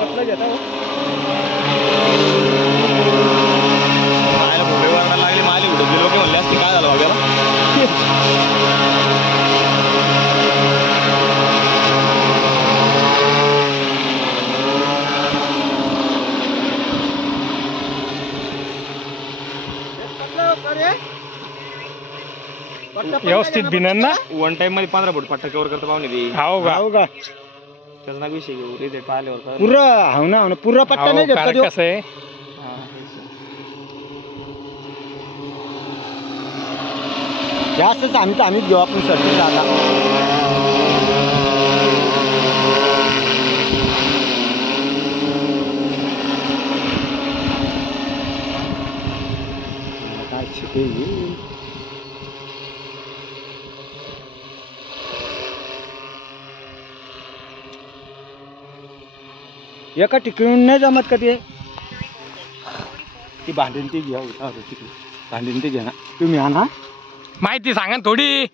पतला घेता हो. मायला भोपळे वरणाला लागले माले उडकले लोक म्हणले असते काय झालं बाबा व्यवस्थित भिनन ना. वन टाइम मध्ये 15 फूट पट्टा कव्हर करता पाहुणे ते. हो का त्याचा नाग विषय घेऊ रिझल्ट आल्यावर पुरा हो ना पुरा पट्टा नाही घेत का कसं आहे. जास्तच आम्हीच घेऊ आपण सर्विस आता. काय शिके एका ठिकाणी नाही जमत का ते. ती भांडीन ती घ्या तिकडे भांडीन ती घ्या ना तुम्ही आणा. माहिती सांगा थोडी.